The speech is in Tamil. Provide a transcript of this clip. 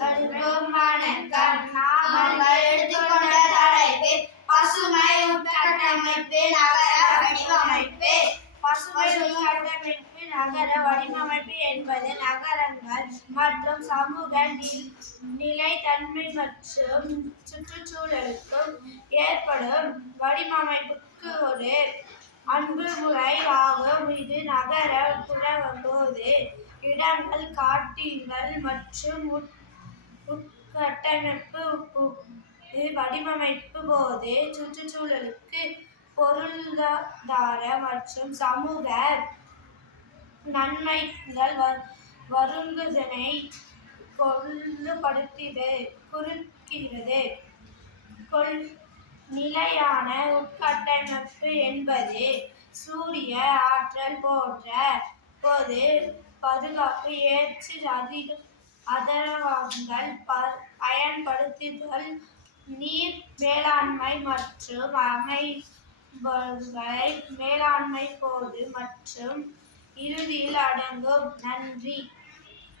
வணக்கம். நாங்கள் எடுத்துக்கொண்ட தலைப்பு பசுமை உட்கட்டமைப்பு நகர வடிவமைப்பு. பசுமை உட்கட்டமைப்பு நகர வடிவமைப்பு என்பது நகரங்கள் மற்றும் சமூக நிலைத்தன்மை மற்றும் சுற்றுச்சூழலுக்கு ஏற்படும் வடிவமைப்புக்கு ஒரு அணுகுமுறை ஆகும். இது நகர புறம்போது இடங்கள், காட்டிகள் மற்றும் உட்கட்டமைப்பு வடிவமைப்பு போது சுற்றுச்சூழலுக்கு பொருளாதார மற்றும் சமூக நன்மைகள் வருவதனை குறிக்கிறது. நிலையான உட்கட்டமைப்பு என்பது சூரிய ஆற்றல் போன்ற பொது பாதுகாப்பு ஏற்று ஆதாரங்கள் பயன்படுத்துதல், நீர் மேலாண்மை மற்றும் அமைப்புகளை மேலாண்மை போது மற்றும் இறுதியில் அடங்கும். நன்றி.